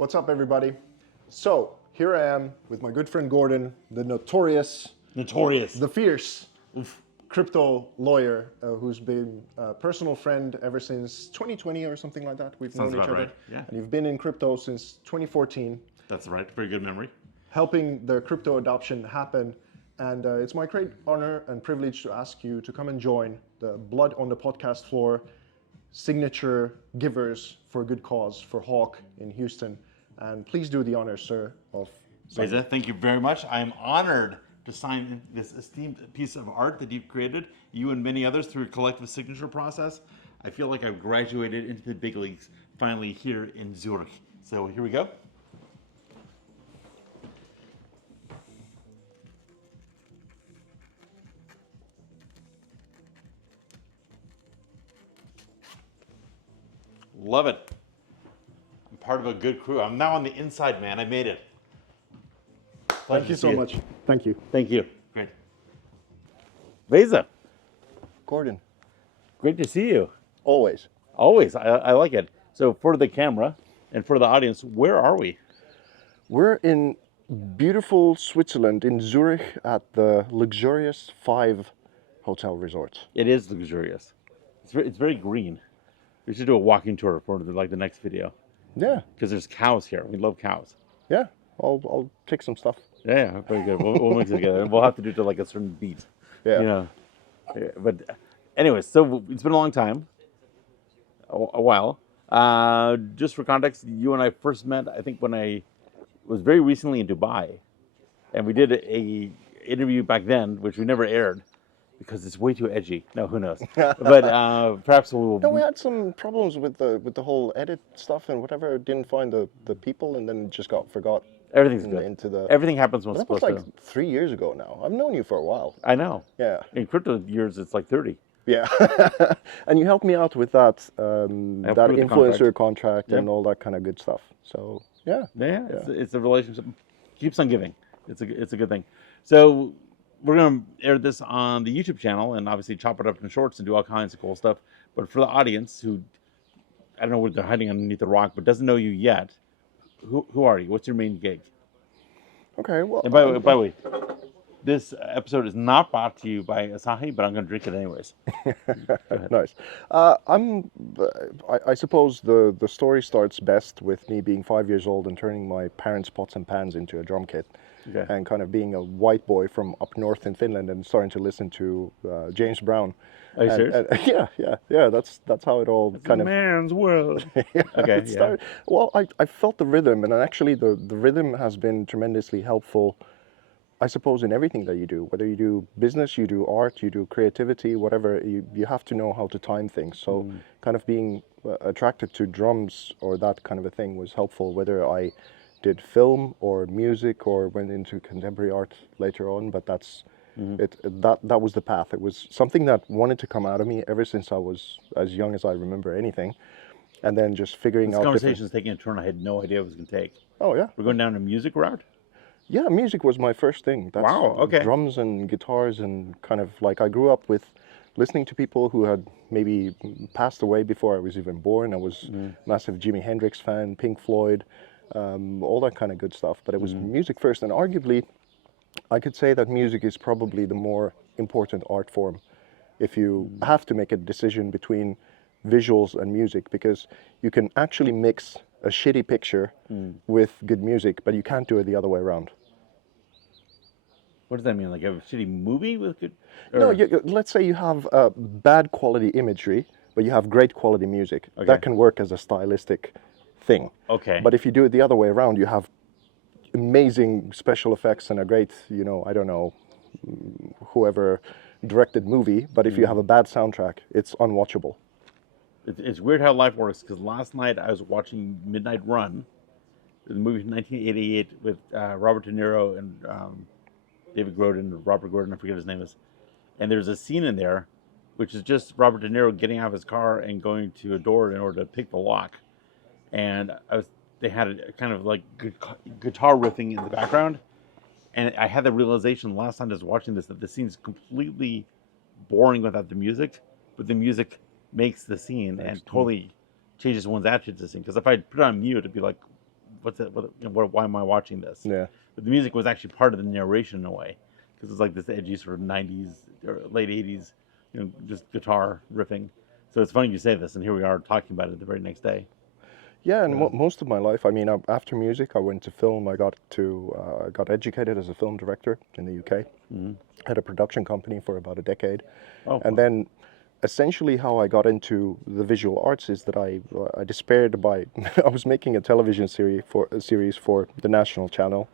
What's up, everybody? So, here I am with my good friend Gordon, the the fierce crypto lawyer who's been a personal friend ever since 2020 or something like that. We've Sounds known each about other. right, yeah. And you've been in crypto since 2014, That's right. Very good memory. helping the crypto adoption happen. And it's my great honor and privilege to ask you to come and join the Blood on the Podcast Floor signature givers for a good cause for Hawk in Houston. And please do the honor, sir, of signing. Vesa, thank you very much. I am honored to sign this esteemed piece of art that you've created, you and many others, through a collective signature process. I feel like I've graduated into the big leagues finally here in Zurich. So here we go. Love it. I'm part of a good crew. I'm now on the inside, man. I made it. Thank you so much. Thank you. Thank you. Great. Vesa, Gordon, great to see you. always. Always. I like it. So for the camera and for the audience, where are we? We're in beautiful Switzerland, in Zurich, at the luxurious 5 hotel resort. It is luxurious. It's very green. We should do a walking tour for the next video Yeah, because there's cows here. We love cows. yeah. I'll take some stuff. Yeah, very good. We'll mix it together. We'll have to do it to like a certain beat. Yeah. You know. Yeah, but anyways, so it's been a long time. A while. Just for context, you and I first met, I think, when I was very recently in Dubai, and we did a interview back then, which we never aired because it's way too edgy. No, who knows? But perhaps we will. No, we had some problems with the whole edit stuff and whatever. Didn't find the people, and then it just got forgot. Everything's good. Into the. Everything happens when it's That was supposed like to. 3 years ago now. I've known you for a while. I know. Yeah. In crypto years, it's like 30. Yeah. And you helped me out with that that with the influencer contract Yep. and all that kind of good stuff. So yeah. Yeah, it's a relationship. Keeps on giving. It's a good thing. So we're gonna air this on the YouTube channel and obviously chop it up in shorts and do all kinds of cool stuff. But for the audience who I don't know what they're hiding underneath the rock, but doesn't know you yet, who are you? What's your main gig? Okay. Well. And by the way, this episode is not brought to you by Asahi, but I'm gonna drink it anyways. Nice. I suppose the story starts best with me being 5 years old and turning my parents' pots and pans into a drum kit, Okay. and kind of being a white boy from up north in Finland and starting to listen to James Brown. Are you serious? Yeah. That's how it all kind a of. man's world. Yeah, Okay, it started. Well, I felt the rhythm, and actually the rhythm has been tremendously helpful, I suppose, in everything that you do. Whether you do business, you do art, you do creativity, whatever, you have to know how to time things. So kind of being attracted to drums or that kind of a thing was helpful, whether I did film or music or went into contemporary art later on, but that's that was the path. It was something that wanted to come out of me ever since I was as young as I remember anything. And then just figuring This out conversation is taking a turn I had no idea it was gonna take. Oh yeah. We're going down a music route. Yeah, music was my first thing. That's Wow, okay. Drums and guitars, and kind of like I grew up with listening to people who had maybe passed away before I was even born. I was massive Jimi Hendrix fan, Pink Floyd, all that kind of good stuff. But it was music first, and arguably, I could say that music is probably the more important art form if you have to make a decision between visuals and music, because you can actually mix a shitty picture with good music, but you can't do it the other way around. What does that mean? Like a shitty movie with good? No, let's say you have bad quality imagery, but you have great quality music. Okay. That can work as a stylistic thing. Okay. But if you do it the other way around, you have amazing special effects and a great, I don't know, whoever directed movie. But if you have a bad soundtrack, it's unwatchable. It's weird how life works, because last night I was watching Midnight Run, the movie from 1988 with Robert De Niro and David Grodin, Robert Gordon, I forget his name is. And there's a scene in there which is just Robert De Niro getting out of his car and going to a door in order to pick the lock. And they had a kind of like guitar riffing in the background. And I had the realization last time I was watching this that the scene's completely boring without the music, but the music makes the scene and totally changes one's attitude to the scene. Because if I put it on mute, it'd be like what's it? Why am I watching this? Yeah. But the music was actually part of the narration in a way, because it's like this edgy sort of '90s or late '80s, just guitar riffing. So it's funny you say this, and here we are talking about it the very next day. Yeah, and Yeah. most of my life, I mean, after music, I went to film. I got educated as a film director in the UK. Had a production company for about a decade, Oh, and wow. then essentially how I got into the visual arts is that I despaired by I was making a television series for the national channel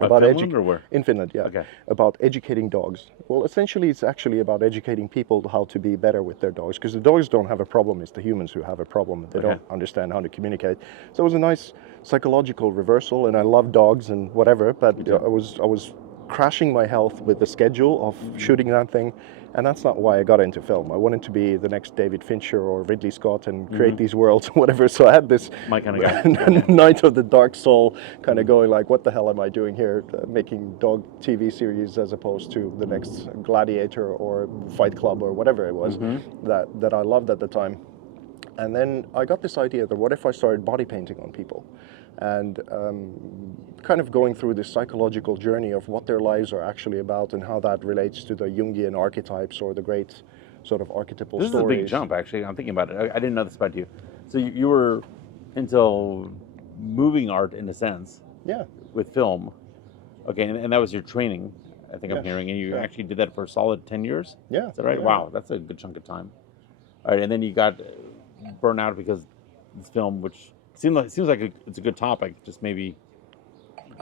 about Finland or where? in Finland, yeah, Okay. about educating dogs. Well, essentially, it's actually about educating people how to be better with their dogs, because the dogs don't have a problem; it's the humans who have a problem. They Okay. don't understand how to communicate. So it was a nice psychological reversal, and I love dogs and whatever, but I was crashing my health with the schedule of shooting that thing, and that's not why I got into film. I wanted to be the next David Fincher or Ridley Scott and create these worlds, whatever. So I had this My kind of guy. Night of the Dark Soul kind of going like, what the hell am I doing here, making dog TV series as opposed to the next Gladiator or Fight Club or whatever it was that I loved at the time. And then I got this idea that what if I started body painting on people, and kind of going through this psychological journey of what their lives are actually about and how that relates to the Jungian archetypes or the great sort of archetypal This stories. is a big jump, actually. I'm thinking about it. I didn't know this about you. So you were into moving art in a sense Yeah, with film. Okay, and that was your training, I think I'm Yes, hearing, and you yeah. actually did that for a solid 10 years? yeah. Is that right? yeah. Wow, that's a good chunk of time. All right, and then you got burnt out because this film, which seems like it's a good topic, just maybe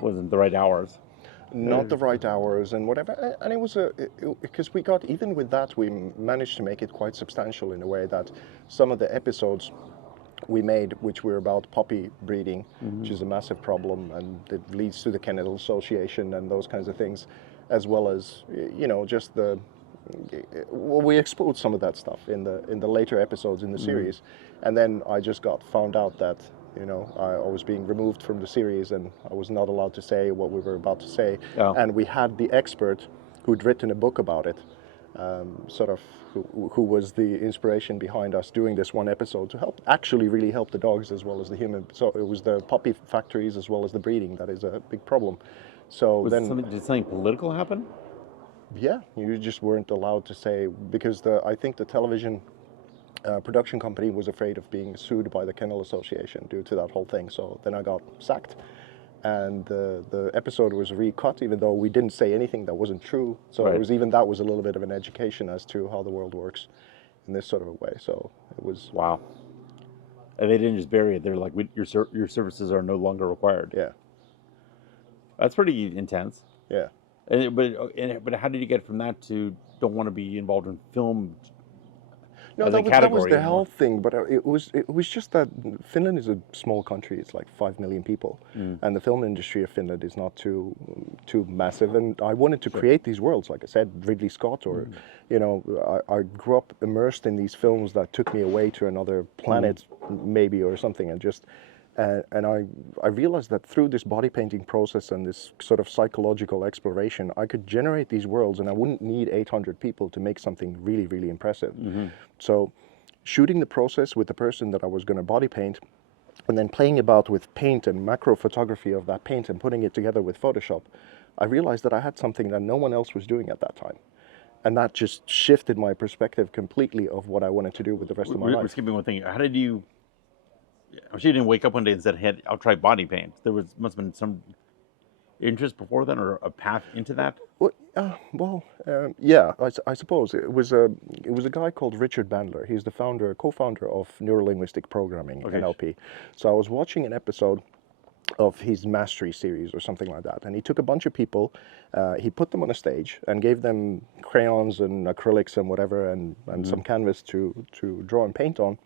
wasn't the right hours. Not the right hours and whatever. And it was because we got, even with that, we managed to make it quite substantial in a way that some of the episodes we made, which were about puppy breeding, which is a massive problem, and it leads to the kennel association and those kinds of things, as well as just well, we exposed some of that stuff in the later episodes in the series, and then I just got found out that I was being removed from the series and I was not allowed to say what we were about to say, Oh. and we had the expert who'd written a book about it, sort of who was the inspiration behind us doing this one episode to really help the dogs as well as the human. So it was the puppy factories as well as the breeding that is a big problem. So Did something political happen? yeah, you just weren't allowed to say, because I think the television production company was afraid of being sued by the Kennel Association due to that whole thing. So then I got sacked, and the episode was recut, even though we didn't say anything that wasn't true. So Right. that was a little bit of an education as to how the world works in this sort of a way. So it was, Wow. And they didn't just bury it. They're like, your services are no longer required. yeah, That's pretty intense. yeah. But how did you get from that to don't want to be involved in film No, as a that was category the anymore? health thing, but it was just that Finland is a small country. It's like 5 million people, and the film industry of Finland is not too massive. And I wanted to create these worlds, like I said, Ridley Scott, or I grew up immersed in these films that took me away to another planet, maybe, or something, and just. And I realized that through this body painting process and this sort of psychological exploration, I could generate these worlds, and I wouldn't need 800 people to make something really, really impressive. So shooting the process with the person that I was going to body paint, and then playing about with paint and macro photography of that paint and putting it together with Photoshop, I realized that I had something that no one else was doing at that time. And that just shifted my perspective completely of what I wanted to do with the rest of my We're life. skipping one thing. How did you? I'm sure you didn't wake up one day and said, "Hey, I'll try body paint." Must have been some interest before then, or a path into that. Yeah, I suppose it was a guy called Richard Bandler. He's the co-founder of neurolinguistic programming, Okay. NLP. So I was watching an episode of his mastery series or something like that, and he took a bunch of people, he put them on a stage and gave them crayons and acrylics and whatever, and some canvas to draw and paint on.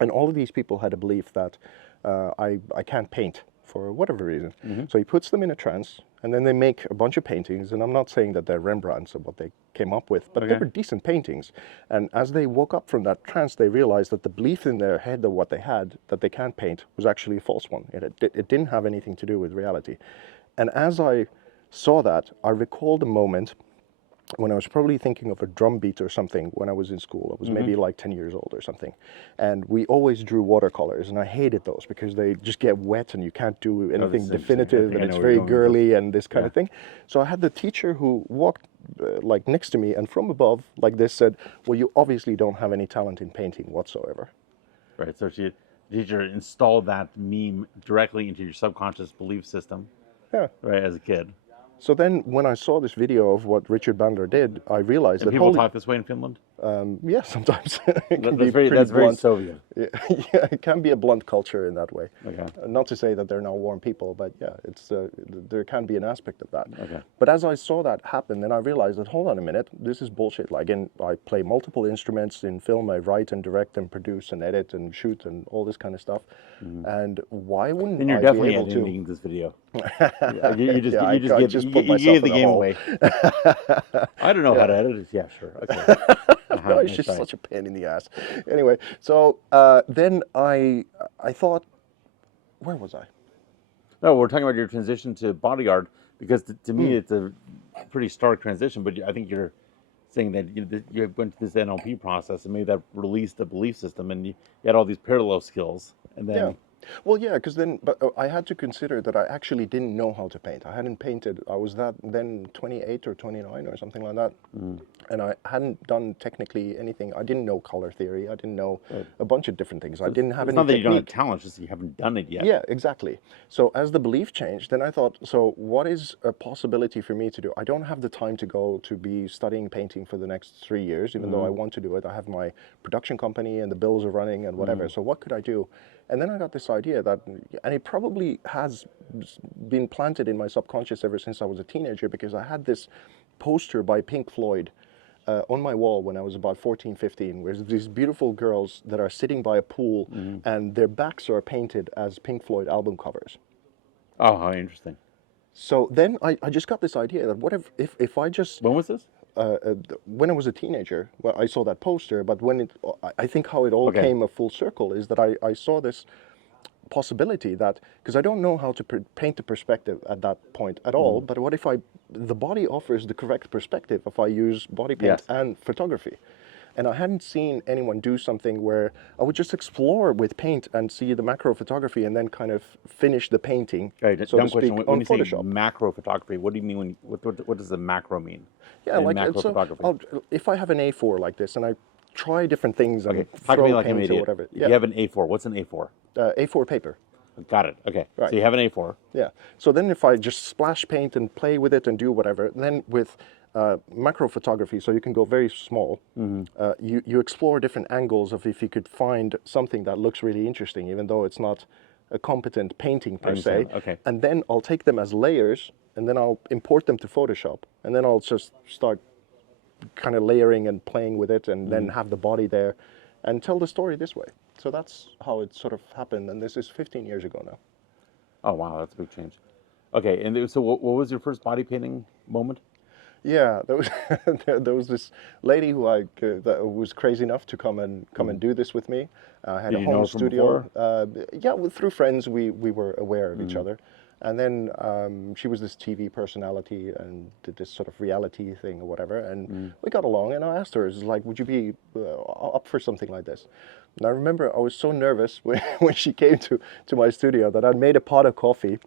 And all of these people had a belief that I can't paint for whatever reason. So he puts them in a trance, and then they make a bunch of paintings. And I'm not saying that they're Rembrandts or what they came up with, but they were decent paintings. And as they woke up from that trance, they realized that the belief in their head of what they had, that they can't paint, was actually a false one. It didn't have anything to do with reality. And as I saw that, I recalled a moment when I was probably thinking of a drum beat or something when I was in school. I was maybe like 10 years old or something. And we always drew watercolors, and I hated those because they just get wet and you can't do anything definitive, and it's very girly and this kind of thing. So I had the teacher who walked like next to me and from above like this said, well, you obviously don't have any talent in painting whatsoever. Right. So the teacher installed that meme directly into your subconscious belief system. Yeah. Right, as a kid. So then when I saw this video of what Richard Bandler did, I realized and that people talk this way in Finland? Yeah, sometimes. It can be that's very blunt. Soviet. Yeah, it can be a blunt culture in that way. Okay. Not to say that they're not warm people, but yeah, it's there can be an aspect of that. Okay. But as I saw that happen, then I realized that, hold on a minute, this is bullshit. Like, I play multiple instruments in film. I write and direct and produce and edit and shoot and all this kind of stuff. And why wouldn't and you're I definitely be able to? editing this video. You gave the game away. I don't know how to edit it. Yeah, sure. Okay. No, it's just such a pain in the ass. Anyway, so then I thought, where was I? No, we're talking about your transition to body art, because to me it's a pretty stark transition. But I think you're saying that you went through this NLP process and maybe that released a belief system, and you had all these parallel skills, and then. Yeah. Well, yeah, because then, but I had to consider that I actually didn't know how to paint. I hadn't painted. I was then 28 or 29 or something like that, and I hadn't done technically anything. I didn't know color theory. I didn't know a bunch of different things. I didn't have any. It's not that technique. you don't have talent; it's just you haven't done it yet. Yeah, exactly. So as the belief changed, then I thought, so what is a possibility for me to do? I don't have the time to go to be studying painting for the next 3 years, even though I want to do it. I have my production company and the bills are running and whatever. So what could I do? And then I got this idea that, and it probably has been planted in my subconscious ever since I was a teenager, because I had this poster by Pink Floyd on my wall when I was about 14, 15, where these beautiful girls that are sitting by a pool and their backs are painted as Pink Floyd album covers. Oh, how interesting. So then I just got this idea that what if I just... When was this? When I was a teenager, well, I saw that poster, but I think how it all came a full circle is that I saw this possibility that, because I don't know how to paint the perspective at that point at all, but what if the body offers the correct perspective if I use body paint and photography? And I hadn't seen anyone do something where I would just explore with paint and see the macro photography and then kind of finish the painting, so to speak, on Photoshop. When you say macro photography, what do you mean? What does the macro mean? Yeah, like macro photography. If I have an A4 like this and I try different things and Talk to me throw like paint or whatever. If you have an A4, what's an A4? A4 paper. Got it. Okay. Right. So you have an A4. Yeah. So then if I just splash paint and play with it and do whatever, then with macro photography, so you can go very small, you explore different angles of if you could find something that looks really interesting, even though it's not a competent painting per se. Okay. And then I'll take them as layers, and then I'll import them to Photoshop, and then I'll just start kind of layering and playing with it, and then have the body there, and tell the story this way. So that's how it sort of happened, and this is 15 years ago now. Oh wow, that's a big change. Okay, and so what was your first body painting moment? Yeah, there was this lady who that was crazy enough to come and do this with me. I had Did a you know home her from studio. before? Through friends, we were aware of each other. And then she was this TV personality and did this sort of reality thing or whatever. And we got along, and I asked her, "Is like, would you be up for something like this?" And I remember I was so nervous when she came to my studio that I'd made a pot of coffee.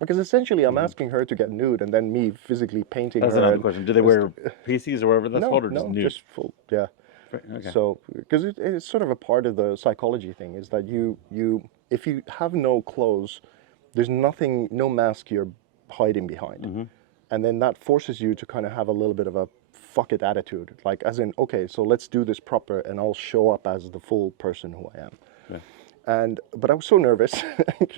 Because essentially I'm asking her to get nude and then me physically painting That's her. That's another question. Do they wear pasties or whatever that's called, or just nude? Just full, yeah. Okay. So, because it's sort of a part of the psychology thing, is that if you have no clothes, there's nothing, no mask you're hiding behind. And then that forces you to kind of have a little bit of a fuck it attitude. Like, as in, okay, so let's do this proper and I'll show up as the full person who I am. Yeah. But I was so nervous.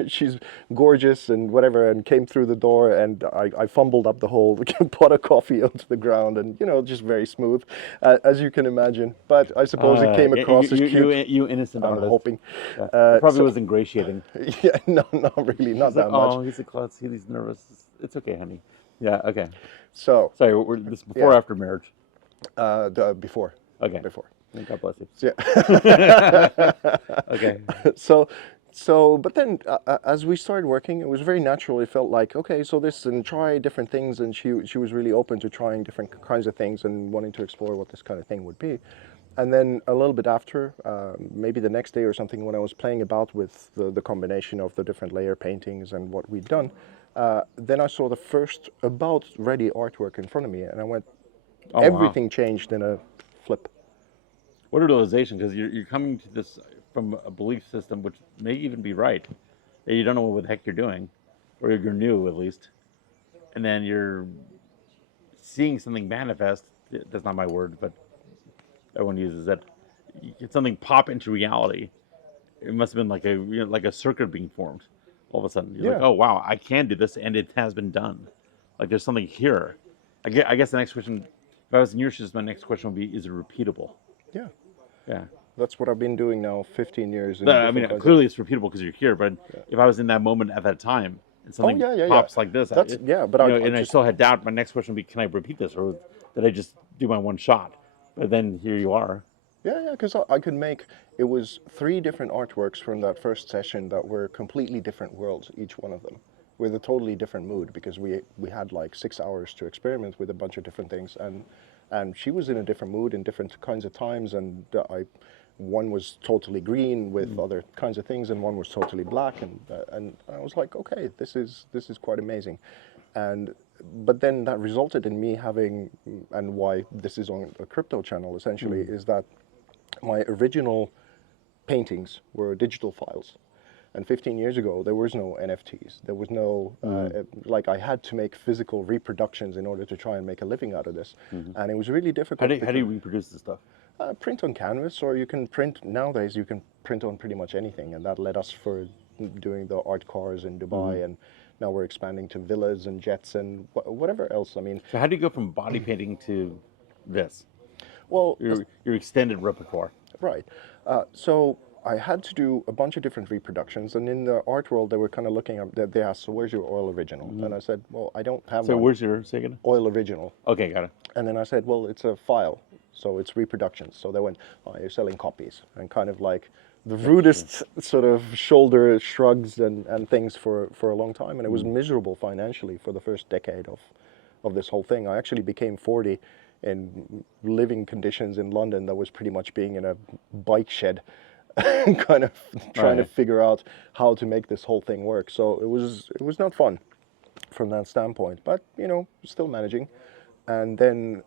She's gorgeous and whatever, and came through the door, and I fumbled up the whole pot of coffee onto the ground, and just very smooth, as you can imagine. But I suppose it came across as cute. You innocent I'm artist. hoping. It probably was ingratiating. Yeah, no, not really, not that much. Oh, he's a klutz. He's nervous. It's okay, honey. Yeah. Okay. So. Sorry, this before or after marriage? Before. Okay. Before. God bless you. Yeah. Okay. So So, but then as we started working, it was very natural. It felt like, okay, so this and try different things, and she was really open to trying different kinds of things and wanting to explore what this kind of thing would be. And then a little bit after, maybe the next day or something, when I was playing about with the combination of the different layer paintings and what we'd done, then I saw the first about ready artwork in front of me, and I went, Oh wow. everything changed in a flip. What a realization, because you're coming to this from a belief system which may even be right, that you don't know what the heck you're doing, or you're new at least, and then you're seeing something manifest. That's not my word, but everyone uses it. Get something pop into reality. It must have been like like a circuit being formed. All of a sudden, you're like, Yeah, oh wow, I can do this, and it has been done. Like there's something here. I guess the next question, if I was in your shoes, my next question would be, is it repeatable? yeah. Yeah. That's what I've been doing now, 15 years in I mean, different kinds of. clearly it's repeatable because you're here. But if I was in that moment at that time and Oh something yeah, yeah, yeah. pops like this, That's yeah. But I and I just still had doubt, my next question would be, can I repeat this, or did I just do my one shot? But then here you are. yeah, because I could make. It was 3 different artworks from that first session that were completely different worlds, each one of them, with a totally different mood because we had like 6 hours to experiment with a bunch of different things, and she was in a different mood in different kinds of times, and one was totally green with other kinds of things, and one was totally black, and I was like, okay, this is quite amazing, and but then that resulted in me having, and why this is on a crypto channel essentially, is that my original paintings were digital files. And 15 years ago, there was no NFTs. There was no, like I had to make physical reproductions in order to try and make a living out of this. And it was really difficult. How do you reproduce this stuff? Print on canvas, or you can print, nowadays you can print on pretty much anything. And that led us for doing the art cars in Dubai. And now we're expanding to villas and jets and whatever else. I mean, So how do you go from body painting to this? well, Your extended repertoire. right. So I had to do a bunch of different reproductions, and in the art world, they were kind of looking up. They asked, "So where's your oil original?" And I said, "Well, I don't have So one where's your second? oil original." Okay, got it. And then I said, "Well, it's a file, so it's reproductions." So they went, "Oh, you're selling copies," and kind of like the rudest sort of shoulder shrugs and things for a long time, and it was miserable financially for the first decade of this whole thing. I actually became 40 in living conditions in London that was pretty much being in a bike shed, kind of trying to Right. figure out how to make this whole thing work. So it was not fun from that standpoint, but still managing. And then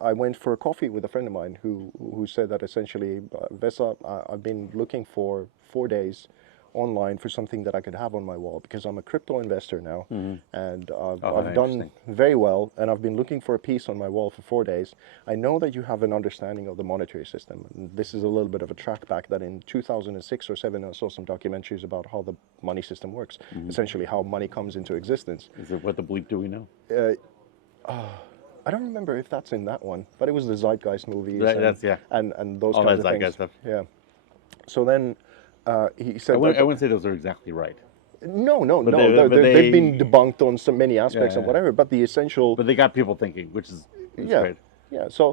I went for a coffee with a friend of mine who said that essentially, Vesa, I've been looking for 4 days online for something that I could have on my wall because I'm a crypto investor now, and I've done Interesting. very well, and I've been looking for a piece on my wall for 4 days. I know that you have an understanding of the monetary system. And this is a little bit of a track back that in 2006 or 7 I saw some documentaries about how the money system works, essentially how money comes into existence. Is it what the bleep do we know? I don't remember if that's in that one, but it was the Zeitgeist movies That's yeah. and those All kinds that of Zeitgeist things. stuff. Yeah. So then he said I wouldn't say those are exactly right, no, no, but no. but They've been debunked on so many aspects Yeah, and yeah. whatever. But the essential, but they got people thinking, which is yeah, great. yeah. So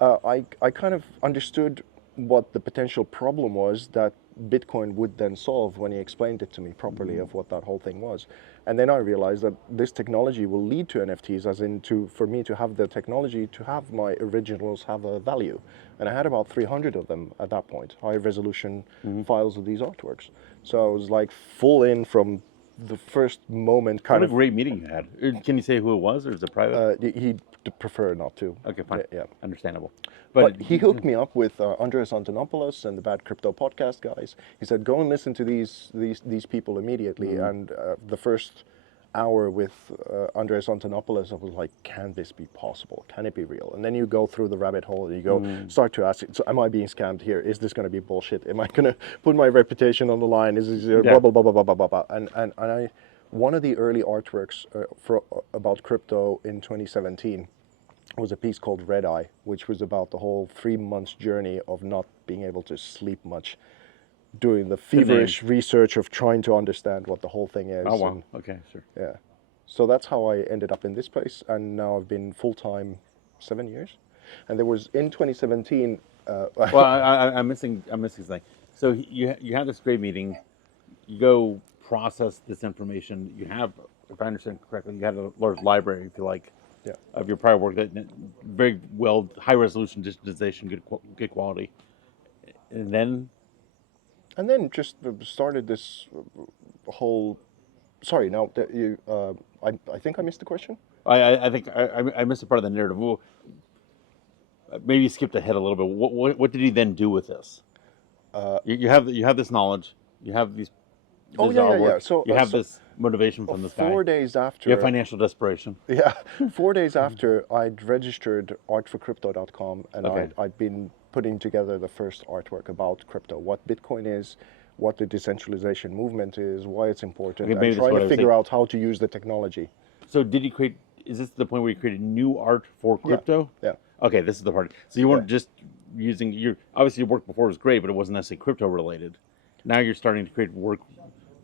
Yeah. I kind of understood what the potential problem was that Bitcoin would then solve when he explained it to me properly of what that whole thing was. And then I realized that this technology will lead to NFTs, as in for me to have the technology to have my originals have a value. And I had about 300 of them at that point, high resolution files of these artworks. So I was like full in from the first moment, What kind a of. great meeting you had. Can you say who it was, or is it private? He'd prefer not to. Okay, fine. Yeah. Understandable. But he hooked me up with Andreas Antonopoulos and the Bad Crypto podcast guys. He said, "Go and listen to these people immediately." And the first hour with Andreas Antonopoulos, I was like, "Can this be possible? Can it be real?" And then you go through the rabbit hole and you go start to ask, "So am I being scammed here? Is this going to be bullshit? Am I going to put my reputation on the line? Is this blah blah blah blah blah blah blah?" And I, one of the early artworks about crypto in 2017 was a piece called Red Eye, which was about the whole 3 months journey of not being able to sleep much, doing the feverish research of trying to understand what the whole thing is. Oh wow. And, Okay, sure. yeah. So that's how I ended up in this place, and now I've been full-time 7 years. And there was in 2017. Well, I'm missing something. So you had this great meeting. you go process this information. You have, if I understand correctly, you have a large library, if you like, Yeah. of your prior work that very well, high resolution digitization, good quality, and then And then just started this whole. Sorry, now that you. I think I missed the question. I think I missed a part of the narrative. Well, maybe you skipped ahead a little bit. What did he then do with this? You have this knowledge. You have Oh this yeah, yeah, artwork. yeah. So, You have this motivation from this guy. 4 days You have after, financial desperation. yeah, 4 days after I'd registered artforcrypto.com, and Okay. I'd been putting together the first artwork about crypto, what Bitcoin is, what the decentralization movement is, why it's important, Okay, and maybe that's trying what to I was figure saying. out how to use the technology. So did you create? Is this the point where you created new art for Yeah, crypto? yeah, Okay, this is the part. So you yeah. weren't just using your obviously your work before was great, but it wasn't necessarily crypto related. Now you're starting to create work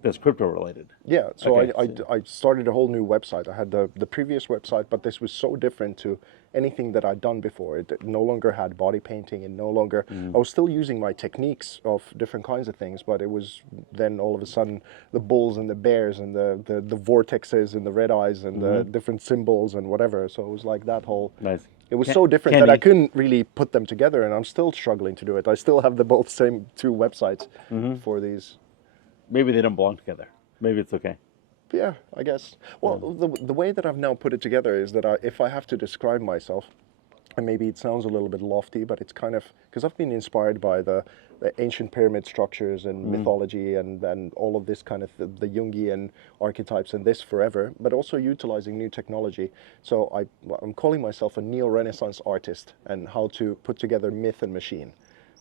that's crypto related. Yeah, so Okay. I started a whole new website. I had the previous website, but this was so different to anything that I'd done before. It no longer had body painting, and no longer, I was still using my techniques of different kinds of things, but it was then all of a sudden the bulls and the bears and the vortexes and the red eyes and the different symbols and whatever. So it was like that whole, Nice. it was so different that I Kenny. couldn't really put them together, and I'm still struggling to do it. I still have the both same two websites for these. Maybe they don't belong together. Maybe it's okay. Yeah, I guess. Well, the way that I've now put it together is that if I have to describe myself, and maybe it sounds a little bit lofty, but it's kind of because I've been inspired by the ancient pyramid structures and mythology and all of this kind of the Jungian archetypes and this forever, but also utilizing new technology. So I'm calling myself a neo-Renaissance artist and how to put together myth and machine.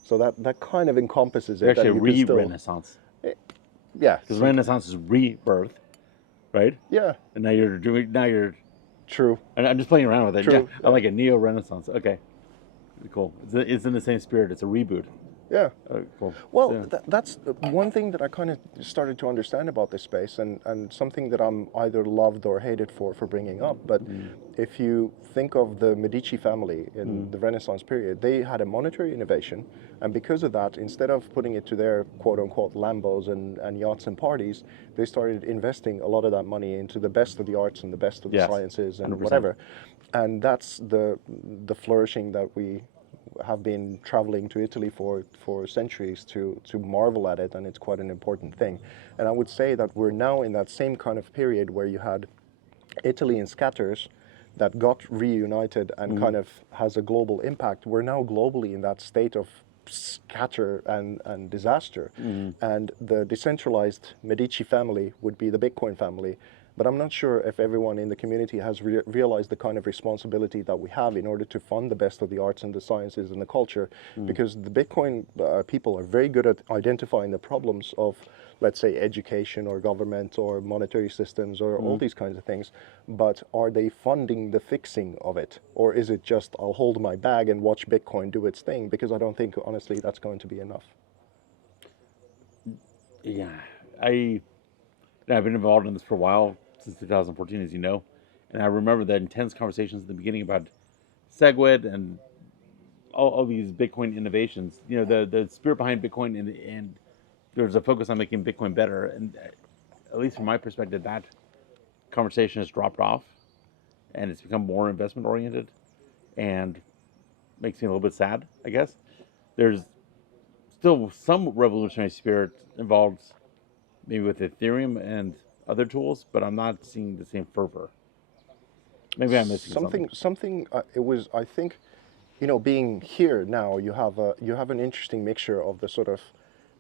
So that kind of encompasses You're it. That actually you can still, re-Renaissance yeah, because Renaissance is rebirth, right? yeah, And now you're doing now you're. true, And I'm just playing around with it. Yeah, true, I like a neo-Renaissance. Okay, cool. It's in the same spirit. It's a reboot. yeah. Cool. Well, So, that's one thing that I kind of started to understand about this space, and something that I'm either loved or hated for bringing up. But if you think of the Medici family in the Renaissance period, they had a monetary innovation, and because of that, instead of putting it to their quote-unquote Lambos and yachts and parties, they started investing a lot of that money into the best of the arts and the best of the yes, sciences and 100%. whatever. And that's the flourishing that we have been traveling to Italy for centuries to marvel at it, and it's quite an important thing. And I would say that we're now in that same kind of period where you had Italy in scatters that got reunited and kind of has a global impact. We're now globally in that state of scatter and disaster. And the decentralized Medici family would be the Bitcoin family. But I'm not sure if everyone in the community has realized the kind of responsibility that we have in order to fund the best of the arts and the sciences and the culture, because the Bitcoin people are very good at identifying the problems of, let's say, education or government or monetary systems or all these kinds of things. But are they funding the fixing of it? Or is it just, I'll hold my bag and watch Bitcoin do its thing? Because I don't think, honestly, that's going to be enough. Yeah, I I've been involved in this for a while since 2014, as you know, and I remember the intense conversations at the beginning about SegWit and all these Bitcoin innovations. You know, the spirit behind Bitcoin and there's a focus on making Bitcoin better. And at least from my perspective, that conversation has dropped off, and it's become more investment oriented, and makes me a little bit sad. I guess there's still some revolutionary spirit involved, maybe with Ethereum and other tools, but I'm not seeing the same fervor. Maybe I'm missing something. Something. It was. I think, being here now, you have an interesting mixture of the sort of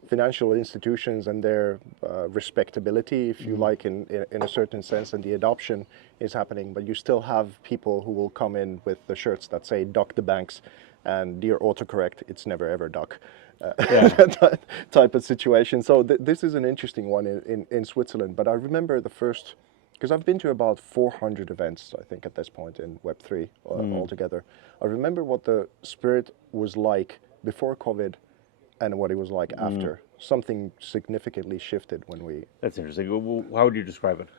financial institutions and their respectability, if you like, in a certain sense, and the adoption is happening. But you still have people who will come in with the shirts that say "Duck the banks," and "Dear autocorrect, it's never ever duck." Yeah. Type of situation. So this is an interesting one in Switzerland. But I remember the first, because I've been to about 400 events, I think, at this point in Web3 altogether. I remember what the spirit was like before COVID and what it was like after. Something significantly shifted when That's interesting. How would you describe it?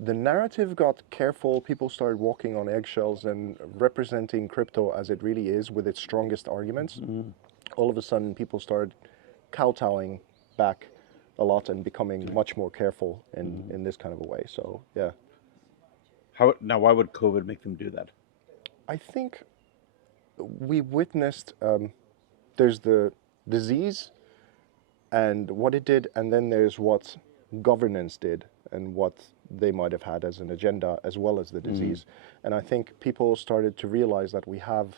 the narrative got careful. People started walking on eggshells and representing crypto as it really is with its strongest arguments. All of a sudden, people started kowtowing back a lot and becoming much more careful in this kind of a way. So yeah, Why would COVID make them do that? I think we witnessed there's the disease and what it did, and then there's what governance did and what they might have had as an agenda as well as the disease. And I think people started to realize that we have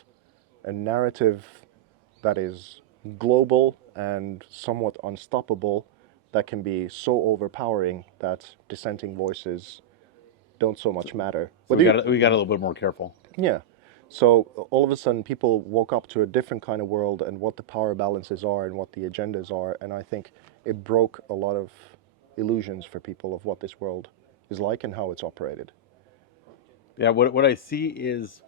a narrative that is global and somewhat unstoppable that can be so overpowering that dissenting voices don't so much matter. So we got a little bit more careful. Yeah. So all of a sudden, people woke up to a different kind of world and what the power balances are and what the agendas are. And I think it broke a lot of illusions for people of what this world is like and how it's operated. Yeah, what I see is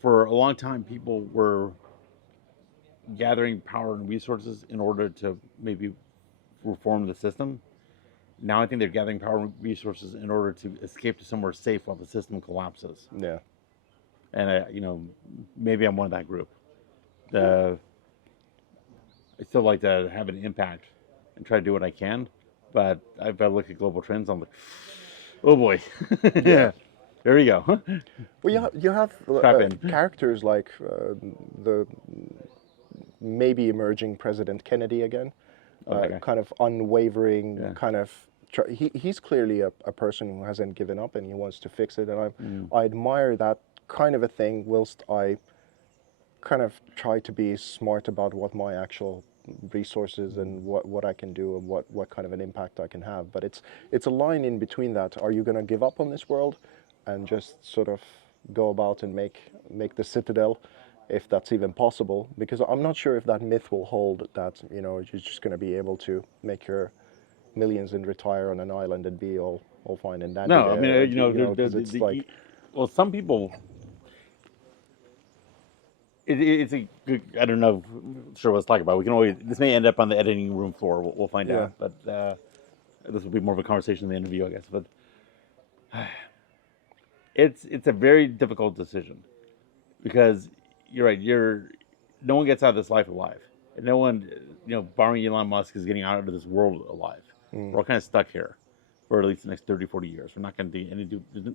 for a long time people were gathering power and resources in order to maybe reform the system. Now I think they're gathering power and resources in order to escape to somewhere safe while the system collapses. Yeah. And maybe I'm one of that group. I still like to have an impact and try to do what I can, but if I look at global trends, I'm like, oh boy, Yeah. there you go. Well, you have Strap in. characters like the maybe emerging President Kennedy again, Okay. kind of unwavering, Yeah. kind of. He's clearly a person who hasn't given up and he wants to fix it, and I admire that kind of a thing. Whilst I kind of try to be smart about what my actual resources and what I can do and what kind of an impact I can have. But it's a line in between that. Are you going to give up on this world and just sort of go about and make the citadel, if that's even possible? Because I'm not sure if that myth will hold, that you're just going to be able to make your millions and retire on an island and be all fine and dandy. No, I mean, 'cause it's like, well, some people. It's a good. I don't know. Sure, what to talk about. We can always. This may end up on the editing room floor. We'll find Yeah. out. But this will be more of a conversation in the interview, I guess. But it's a very difficult decision because you're right. No one gets out of this life alive, and no one, barring Elon Musk, is getting out of this world alive. We're all kind of stuck here for at least the next 30, 40 years. We're not going to do any. There's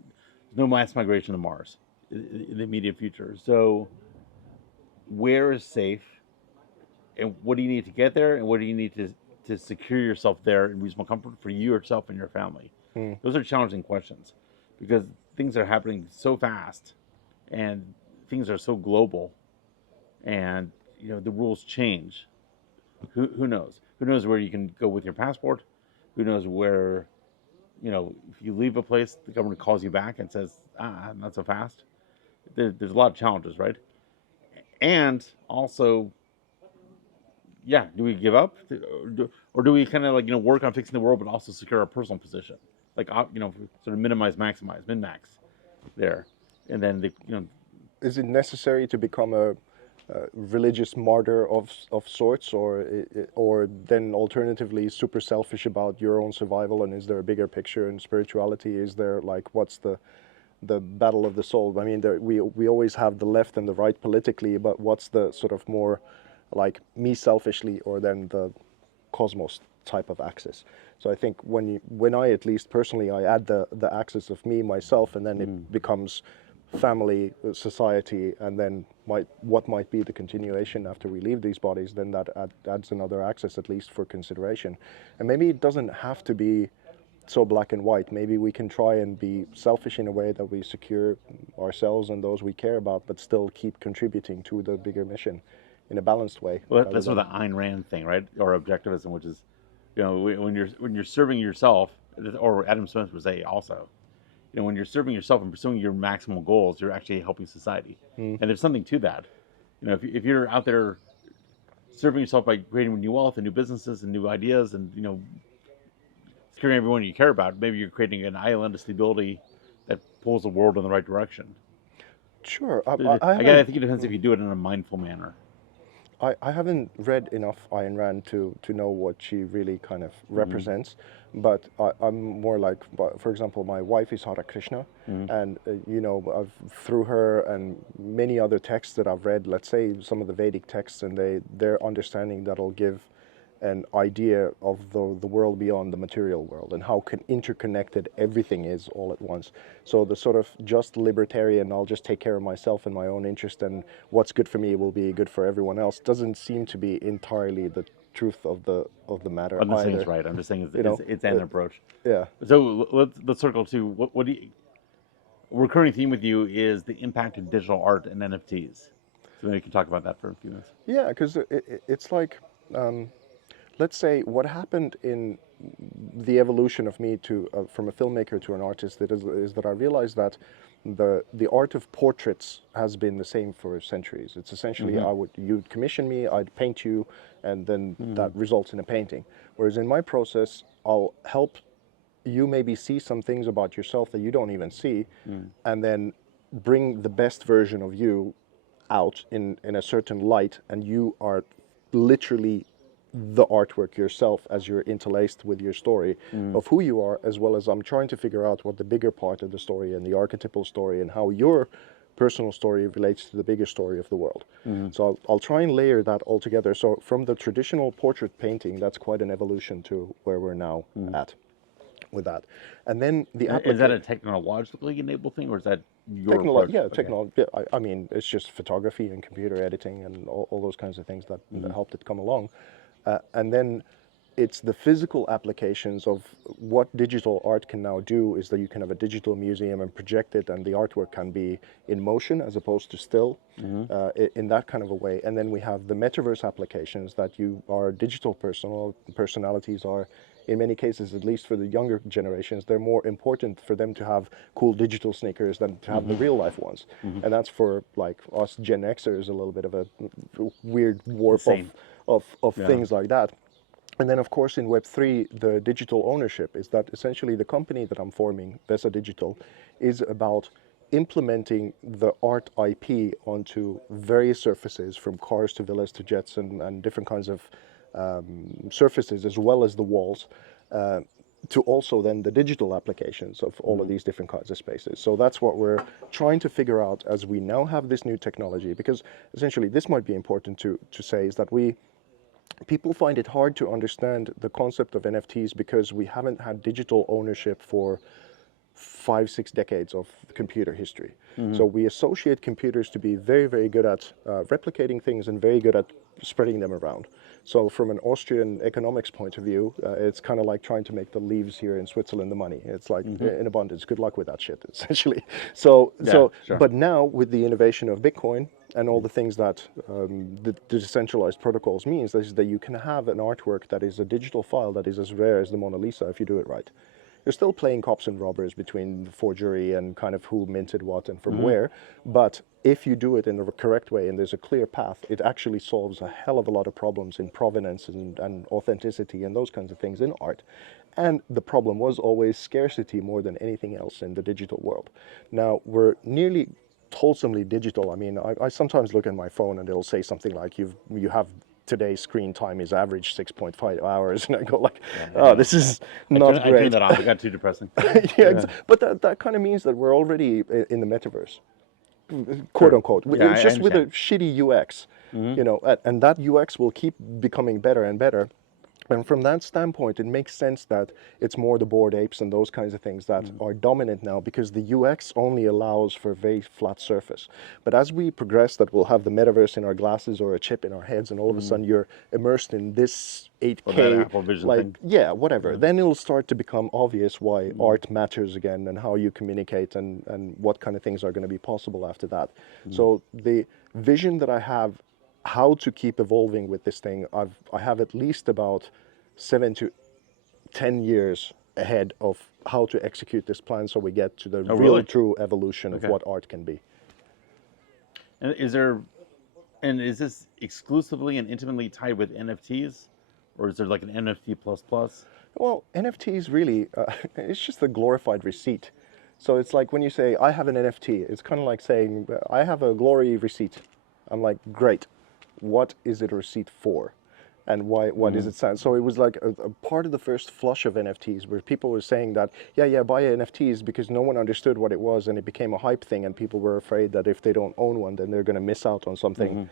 no mass migration to Mars in the immediate future. So, where is safe, and what do you need to get there, and what do you need to secure yourself there in reasonable comfort for you yourself and your family? Those are challenging questions because things are happening so fast, and things are so global, and the rules change. Who knows? Who knows where you can go with your passport? Who knows where, if you leave a place, the government calls you back and says, not so fast. There's a lot of challenges, right? And also, yeah, do we give up, or do we kind of work on fixing the world, but also secure our personal position, sort of minimize, maximize, min max, there, and then is it necessary to become a religious martyr of sorts, or then alternatively super selfish about your own survival? And is there a bigger picture in spirituality? Is there what's the battle of the soul? I mean, we always have the left and the right politically, but what's the sort of more me selfishly, or then the cosmos type of axis? So I think when I at least personally I add the axis of me, myself, and then it becomes family, society, and then what might be the continuation after we leave these bodies, then that adds another axis at least for consideration. And maybe it doesn't have to be so black and white. Maybe we can try and be selfish in a way that we secure ourselves and those we care about, but still keep contributing to the bigger mission in a balanced way. well, that's sort of the Ayn Rand thing, right? Or objectivism, which is, when you're serving yourself, or Adam Smith would say also, when you're serving yourself and pursuing your maximal goals, you're actually helping society. And there's something to that. If you're out there serving yourself by creating new wealth and new businesses and new ideas and securing everyone you care about, maybe you're creating an island of stability that pulls the world in the right direction. Sure. I think it depends if you do it in a mindful manner. I haven't read enough Ayn Rand to know what she really kind of represents, but I'm more for example, my wife is Hare Krishna, and through her and many other texts that I've read, let's say some of the Vedic texts, and their understanding that'll give an idea of the world beyond the material world and how interconnected everything is all at once. So the sort of just libertarian, I'll just take care of myself and my own interest, and what's good for me will be good for everyone else, doesn't seem to be entirely the truth of the matter I'm not saying either. it's right. I'm just saying You know, it's an approach. yeah. So let's circle to what do you, a recurring theme with you is the impact of digital art and NFTs. So maybe we can talk about that for a few minutes. Yeah, because it's like, let's say what happened in the evolution of me to from a filmmaker to an artist is that I realized that the art of portraits has been the same for centuries. It's essentially you'd commission me, I'd paint you, and then that results in a painting. Whereas in my process, I'll help you maybe see some things about yourself that you don't even see, and then bring the best version of you out in a certain light, and you are literally the artwork yourself as you're interlaced with your story of who you are, as well as I'm trying to figure out what the bigger part of the story and the archetypal story and how your personal story relates to the bigger story of the world. So I'll try and layer that all together. So from the traditional portrait painting, that's quite an evolution to where we're now at with that. And then the Is that a technologically enabled thing, or is that your technology, approach? yeah, Okay. technology. Yeah, I mean, it's just photography and computer editing and all those kinds of things that helped it come along. And then it's the physical applications of what digital art can now do is that you can have a digital museum and project it, and the artwork can be in motion as opposed to still, in that kind of a way. And then we have the metaverse applications that you are digital personalities are. In many cases, at least for the younger generations, they're more important for them to have cool digital sneakers than to have the real life ones. And that's for like us Gen Xers, a little bit of a weird warp Insane. of Yeah. things like that. And then, of course, in Web3, the digital ownership is that essentially the company that I'm forming, Vesa Digital, is about implementing the art IP onto various surfaces, from cars to villas to jets and different kinds of surfaces, as well as the walls, to also then the digital applications of all of these different kinds of spaces. So that's what we're trying to figure out as we now have this new technology, because essentially this might be important to say, is that people find it hard to understand the concept of NFTs because we haven't had digital ownership for 5-6 decades of computer history. So we associate computers to be very, very good at replicating things and very good at spreading them around. So from an Austrian economics point of view, it's kind of like trying to make the leaves here in Switzerland the money. It's like in abundance. Good luck with that shit, essentially. So, Sure. but now with the innovation of Bitcoin and all the things that the decentralized protocols means, is that you can have an artwork that is a digital file that is as rare as the Mona Lisa if you do it right. You're still playing cops and robbers between the forgery and kind of who minted what and from where, but if you do it in the correct way and there's a clear path, it actually solves a hell of a lot of problems in provenance and authenticity and those kinds of things in art. And the problem was always scarcity more than anything else in the digital world. Now we're nearly wholesomely digital. I mean, I sometimes look at my phone and it'll say something like you have today's screen time is average 6.5 hours, and I go like, oh, this is not I great. turned that off. It got too depressing. Yeah, but that kind of means that we're already in the metaverse, quote unquote. Yeah, It's I just with a understand. shitty UX, and that UX will keep becoming better and better. And from that standpoint, it makes sense that it's more the bored apes and those kinds of things that are dominant now, because the UX only allows for a very flat surface. But as we progress, that we'll have the metaverse in our glasses or a chip in our heads, and all of a sudden you're immersed in this Or that 8K, Apple Vision like, thing. yeah, whatever. Then it'll start to become obvious why art matters again, and how you communicate, and what kind of things are going to be possible after that. So the vision that I have, how to keep evolving with this thing, I have at least about 7 to 10 years ahead of how to execute this plan, so we get to the Oh, real really? true evolution of Okay. what art can be. And is this exclusively and intimately tied with NFTs, or is there like an NFT plus plus? Well, NFTs really, it's just a glorified receipt. So it's like when you say, I have an NFT, it's kind of like saying, I have a glory receipt. I'm like, great. What is it a receipt for? And why? What does it stand? So it was like a part of the first flush of NFTs where people were saying that, yeah, buy NFTs, because no one understood what it was, and it became a hype thing, and people were afraid that if they don't own one, then they're going to miss out on something,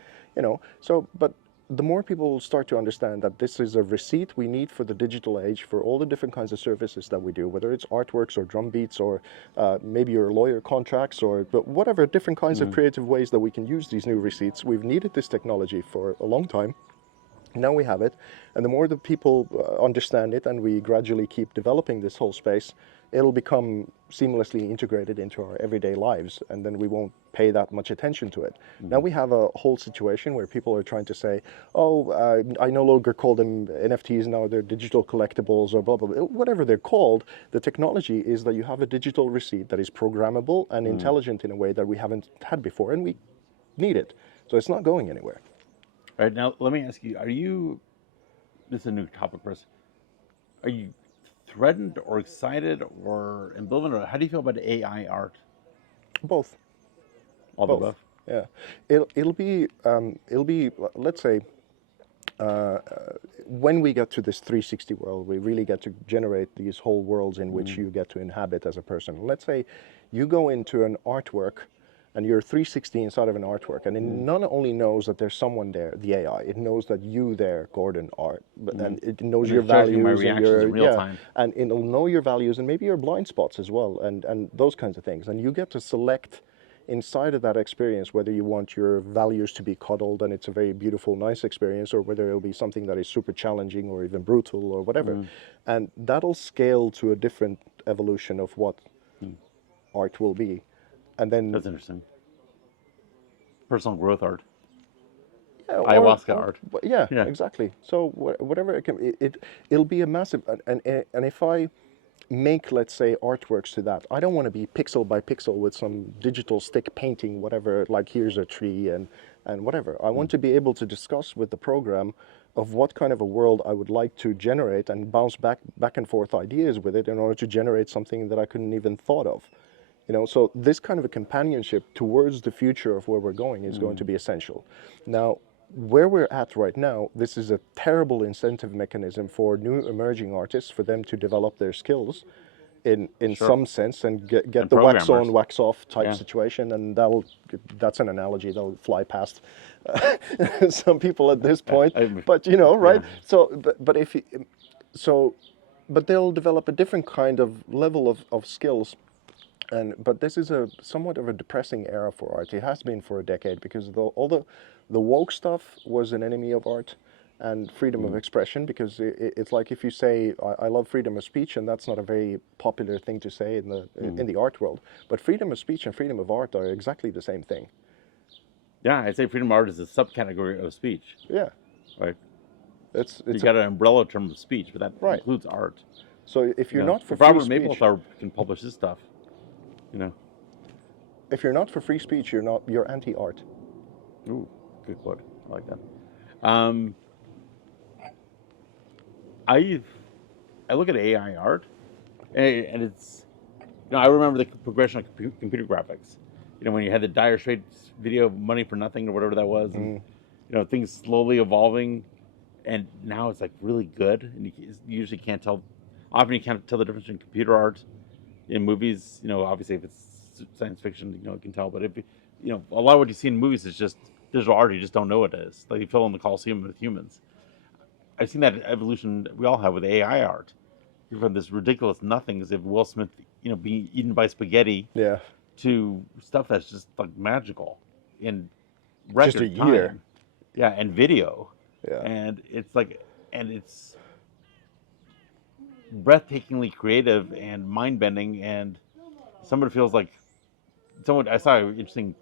So, but the more people start to understand that this is a receipt we need for the digital age for all the different kinds of services that we do, whether it's artworks or drum beats or maybe your lawyer contracts or but whatever different kinds of Mm. creative ways that we can use these new receipts. We've needed this technology for a long time. Now we have it, and the more the people understand it and we gradually keep developing this whole space, it'll become seamlessly integrated into our everyday lives, and then we won't pay that much attention to it. Now we have a whole situation where people are trying to say, oh, I no longer call them NFTs, now they're digital collectibles or blah, blah, blah. Whatever they're called, the technology is that you have a digital receipt that is programmable and intelligent in a way that we haven't had before, and we need it. So it's not going anywhere. All right, now let me ask you: are you? This is a new topic for us. Are you threatened or excited or ambivalent? Or how do you feel about AI art? Both. All the Both. above. Yeah. It'll be let's say when we get to this 360 world, we really get to generate these whole worlds in which you get to inhabit as a person. Let's say you go into an artwork and you're 360 inside of an artwork, and it not only knows that there's someone there, the AI, it knows that you there, Gordon, are, but and it knows And your it's judging my values and reactions your in real time. and it'll know your values and maybe your blind spots as well, and those kinds of things, and you get to select inside of that experience whether you want your values to be coddled and it's a very beautiful nice experience, or whether it'll be something that is super challenging or even brutal or whatever, and that'll scale to a different evolution of what art will be, and then That's interesting. Personal growth art, yeah, ayahuasca art. yeah, Yeah. exactly. So whatever it can, it'll be a massive, and if I make, let's say, artworks to that, I don't want to be pixel by pixel with some digital stick painting, whatever. Like here's a tree and whatever. I want to be able to discuss with the program of what kind of a world I would like to generate and bounce back and forth ideas with it in order to generate something that I couldn't even thought of. So this kind of a companionship towards the future of where we're going is going to be essential. Now, where we're at right now, this is a terrible incentive mechanism for new emerging artists for them to develop their skills in Sure. some sense and get And the wax on, programmers. wax off type Yeah. situation, and that's an analogy that'll fly past some people at this point. But right? Yeah. So, but if you, so, but they'll develop a different kind of level of skills, but this is a somewhat of a depressing era for art. It has been for a decade because all the woke stuff was an enemy of art and freedom of expression, because it's like if you say I love freedom of speech, and that's not a very popular thing to say in the art world, but freedom of speech and freedom of art are exactly the same thing. Yeah, I'd say freedom of art is a subcategory of speech, Yeah, right? it's You it's got an umbrella term of speech, but that right. includes art. So if you're not for If free Robert speech, Mapplethorpe can publish his stuff, you know. if you're not for free speech, you're anti-art. Ooh, good quote. I like that. Um, I I look at AI art, and it's I remember the progression of computer graphics. When you had the Dire Straits video, Money for Nothing, or whatever that was, and things slowly evolving, and now it's like really good, and you usually can't tell. Often you can't tell the difference between computer art in movies. Obviously if it's science fiction, you can tell. But if a lot of what you see in movies is just digital art, you just don't know what it is. Like you fill in the Coliseum with humans. I've seen that evolution we all have with AI art. From this ridiculous nothing, as if Will Smith, being eaten by spaghetti, Yeah, to stuff that's just like magical in just a record year. time. Yeah, and video. Yeah. And it's breathtakingly creative and mind bending, and someone feels like I saw an interesting.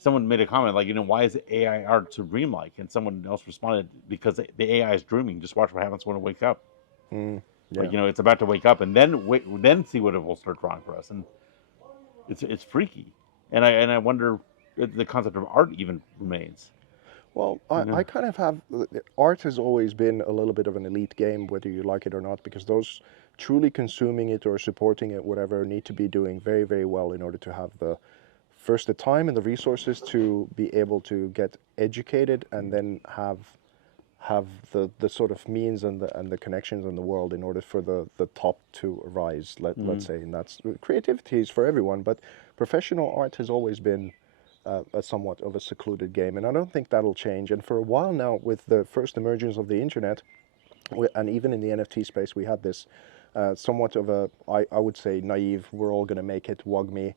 Someone made a comment like, why is AI art so dreamlike? And someone else responded, because the AI is dreaming. Just watch what happens when it wakes up. Yeah. It's about to wake up, and then see what it will start drawing for us. And it's freaky, and I wonder if the concept of art even remains. Well, You I know, kind of have, art has always been a little bit of an elite game, whether you like it or not, because those truly consuming it or supporting it, whatever, need to be doing very, very well in order to have the time and the resources to be able to get educated and then have the sort of means and the connections in the world in order for the top to arise. Let's say, and that's creativity is for everyone, but professional art has always been a somewhat of a secluded game, and I don't think that'll change. And for a while now, with the first emergence of the internet, and even in the NFT space, we had this somewhat of a, I would say, naive, we're all going to make it, WOGME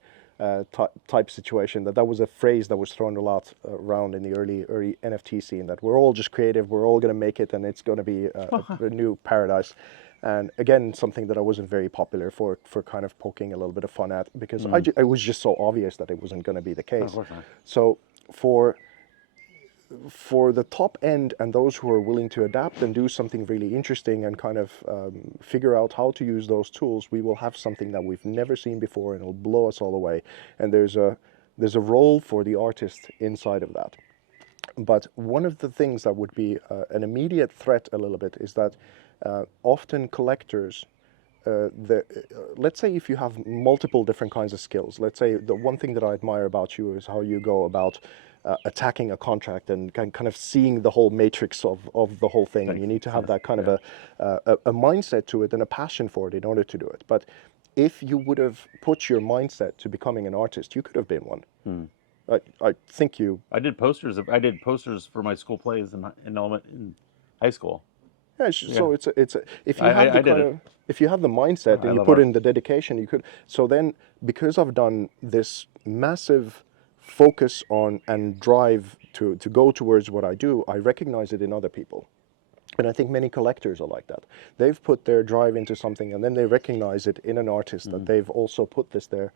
type situation. That was a phrase that was thrown a lot around in the early NFT scene, that we're all just creative, we're all going to make it, and it's going to be a new paradise. And again, something that I wasn't very popular for kind of poking a little bit of fun at, because it was just so obvious that it wasn't going to be the case. Of course not. So for the top end and those who are willing to adapt and do something really interesting and kind of figure out how to use those tools, we will have something that we've never seen before, and it'll blow us all away. And there's a role for the artist inside of that. But one of the things that would be an immediate threat a little bit is that often collectors, let's say if you have multiple different kinds of skills, let's say the one thing that I admire about you is how you go about attacking a contract and kind of seeing the whole matrix of the whole thing. And you need to have that kind of a mindset to it and a passion for it in order to do it. But if you would have put your mindset to becoming an artist, you could have been one. I think you. I did posters for my school plays in high school. Yeah, so it's if you have the kind of, if you have the mindset and you put in the dedication, you could. So then, because I've done this massive focus on and drive to go towards what I do, I recognize it in other people. And I think many collectors are like that. They've put their drive into something, and then they recognize it in an artist that they've also put this there.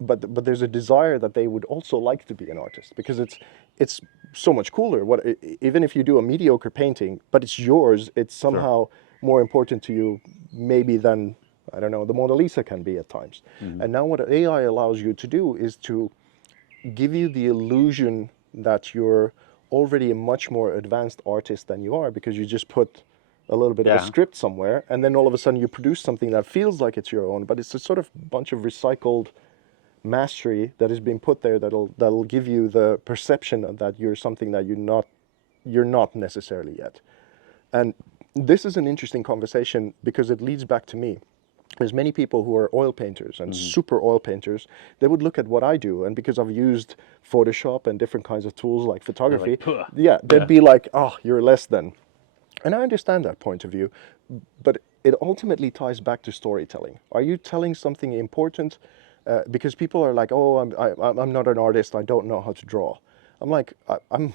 But there's a desire that they would also like to be an artist, because it's so much cooler. Even if you do a mediocre painting, but it's yours, it's somehow more important to you maybe than, I don't know, the Mona Lisa can be at times. And now what AI allows you to do is to give you the illusion that you're already a much more advanced artist than you are, because you just put a little bit of a script somewhere, and then all of a sudden you produce something that feels like it's your own, but it's a sort of bunch of recycled mastery that is being put there that'll give you the perception that you're something that you're not necessarily yet. And this is an interesting conversation because it leads back to me. There's many people who are oil painters and super oil painters. They would look at what I do, and because I've used Photoshop and different kinds of tools like photography, they'd be like, "Oh, you're less than." And I understand that point of view, but it ultimately ties back to storytelling. Are you telling something important? Because people are like, "Oh, I'm not an artist. I don't know how to draw." I'm like,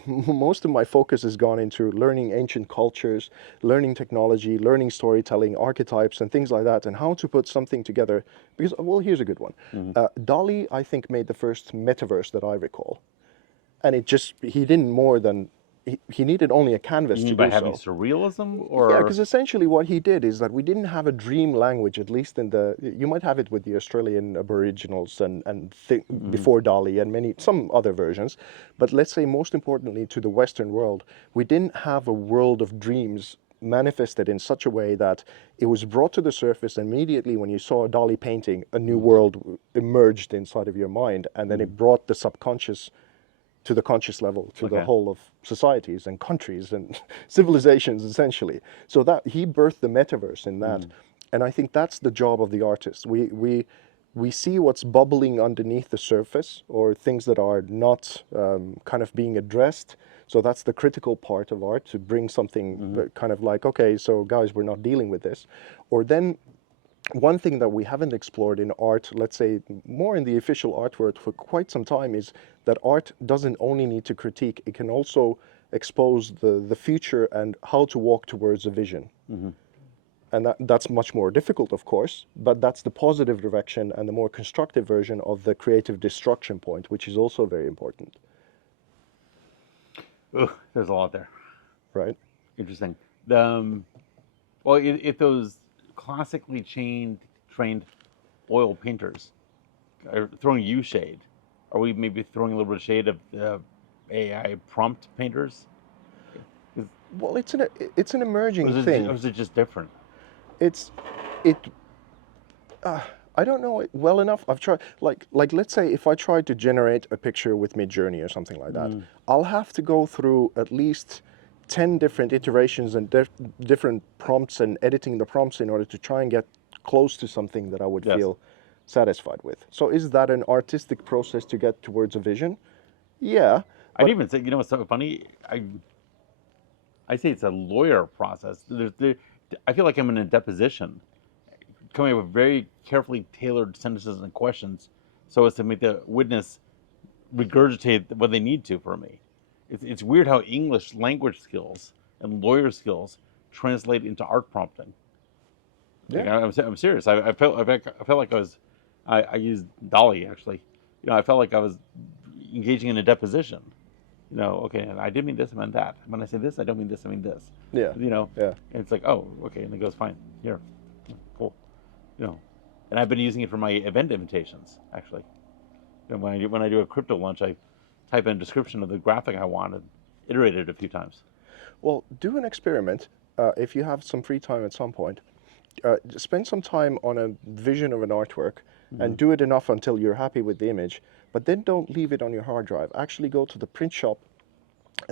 most of my focus has gone into learning ancient cultures, learning technology, learning storytelling, archetypes, and things like that, and how to put something together. Because, well, here's a good one. Dali, I think, made the first metaverse that I recall, and he didn't more than. He needed only a canvas to do so. By having surrealism, or yeah, because essentially what he did is that we didn't have a dream language, at least in the. You might have it with the Australian Aboriginals and before Dali and some other versions, but let's say most importantly to the Western world, we didn't have a world of dreams manifested in such a way that it was brought to the surface immediately when you saw a Dali painting. A new world emerged inside of your mind, and then it brought the subconscious to the conscious level, to the whole of societies and countries and civilizations, essentially. So that he birthed the metaverse in that. And I think that's the job of the artist. We see what's bubbling underneath the surface, or things that are not kind of being addressed. So that's the critical part of art, to bring something kind of like, okay, so guys, we're not dealing with this. Or then one thing that we haven't explored in art, let's say more in the official art world for quite some time, is that art doesn't only need to critique, it can also expose the future and how to walk towards a vision. And that's much more difficult, of course, but that's the positive direction and the more constructive version of the creative destruction point, which is also very important. There's a lot there. Right. Interesting. Well, if those classically trained oil painters are throwing you shade, are we maybe throwing a little bit of shade of AI prompt painters? Well, it's an emerging thing. Or is it just different? I don't know it well enough. I've tried, like let's say if I tried to generate a picture with Midjourney or something like that, I'll have to go through at least 10 different iterations and different prompts and editing the prompts in order to try and get close to something that I would feel satisfied with. So is that an artistic process to get towards a vision? Yeah, I'd but even say, you know what's so funny? I say it's a lawyer process. I feel like I'm in a deposition, coming up with very carefully tailored sentences and questions so as to make the witness regurgitate what they need to for me. It's weird how English language skills and lawyer skills translate into art prompting. Like, yeah. I'm serious. I felt like I used Dolly actually. I felt like I was engaging in a deposition. Okay, and I did mean this, I meant that. When I say this, I don't mean this, I mean this. Yeah, yeah. And it's like, oh, okay, and it goes fine. Here, cool. And I've been using it for my event invitations actually. When I do a crypto lunch, I type in a description of the graphic I want and iterate it a few times. Well, do an experiment if you have some free time at some point. Spend some time on a vision of an artwork and do it enough until you're happy with the image, but then don't leave it on your hard drive. Actually go to the print shop,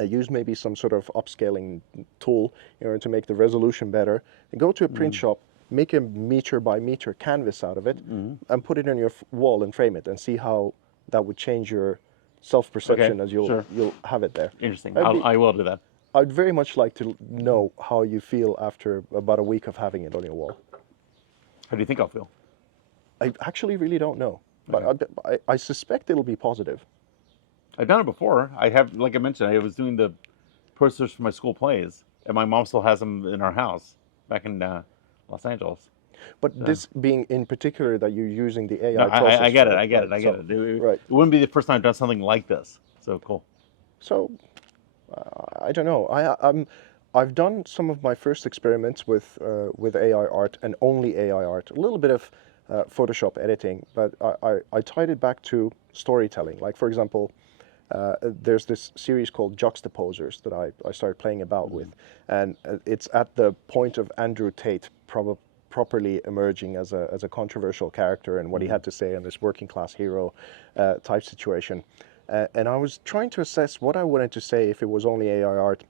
use maybe some sort of upscaling tool in order to make the resolution better, and go to a print shop, make a meter by meter canvas out of it, and put it on your wall and frame it, and see how that would change your self-perception Okay, as sure. you'll have it there. Interesting. I'd be- I will do that. I'd very much like to know how you feel after about a week of having it on your wall. How do you think I'll feel? I actually really don't know, but I suspect it'll be positive. I've done it before. I have, like I mentioned, I was doing the posters for my school plays, and my mom still has them in our house back in Los Angeles. But this being in particular that you're using the AI No, process. I get it. for I get it. right? I get So- it. It Right. wouldn't be the first time I've done something like this. So cool. So I don't know. I've done some of my first experiments with AI art and only AI art. A little bit of Photoshop editing, but I tied it back to storytelling. Like for example, there's this series called Juxtaposers that I started playing about with, and it's at the point of Andrew Tate properly emerging as a controversial character and what he had to say in this working class hero type situation. And I was trying to assess what I wanted to say if it was only AI art.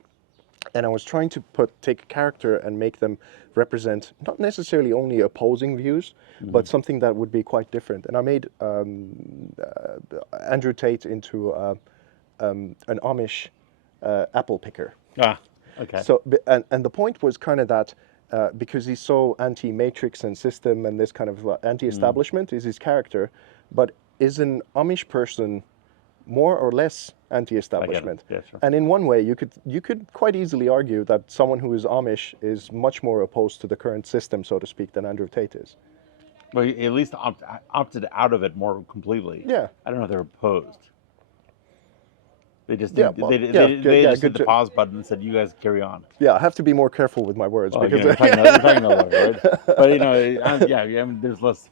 And I was trying to take a character and make them represent not necessarily only opposing views, but something that would be quite different. And I made Andrew Tate into an Amish apple picker. Ah, okay. So, and the point was kind of that because he's so anti-matrix and system and this kind of anti-establishment is his character, but is an Amish person more or less anti-establishment? Yeah, sure. And in one way, you could quite easily argue that someone who is Amish is much more opposed to the current system, so to speak, than Andrew Tate is. Well, he at least opted out of it more completely. Yeah. I don't know if they're opposed. They just Yeah, did, well, they yeah, they yeah, just good hit the to- pause button and said, "You guys carry on." Yeah, I have to be more careful with my words Well, because you're talking about it, right? But yeah, I mean, there's less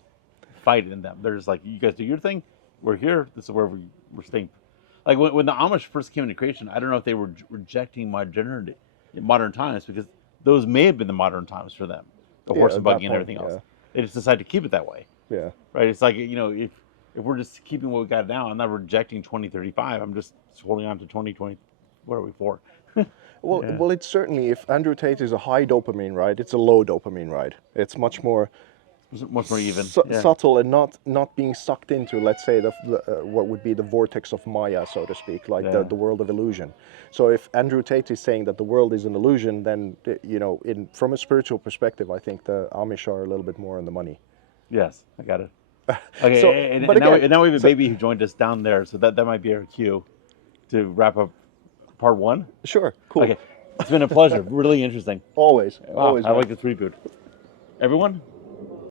fight in them. They're just like, "You guys do your thing. We're here. This is where we're staying." Like when the Amish first came into creation, I don't know if they were rejecting modernity in modern times because those may have been the modern times for them, the Yeah, horse at and that buggy and point, everything else. yeah. They just decided to keep it that way, yeah. right? It's like if we're just keeping what we got now, I'm not rejecting 2035. I'm just holding on to 2020. What are we for? Well, Yeah. well, it's certainly if Andrew Tate is a high dopamine ride, it's a low dopamine ride. It's much more Much more even. Yeah. subtle and not being sucked into, let's say, what would be the vortex of Maya, so to speak, like Yeah. the world of illusion. So if Andrew Tate is saying that the world is an illusion, then from a spiritual perspective, I think the Amish are a little bit more on the money. Yes, I got it. Okay, So, and, but and now, again, now we have a baby who joined us down there, so that might be our cue to wrap up part one. Sure, cool. Okay, it's been a pleasure. Really interesting. Always, Wow, always. I man. like this reboot. Everyone,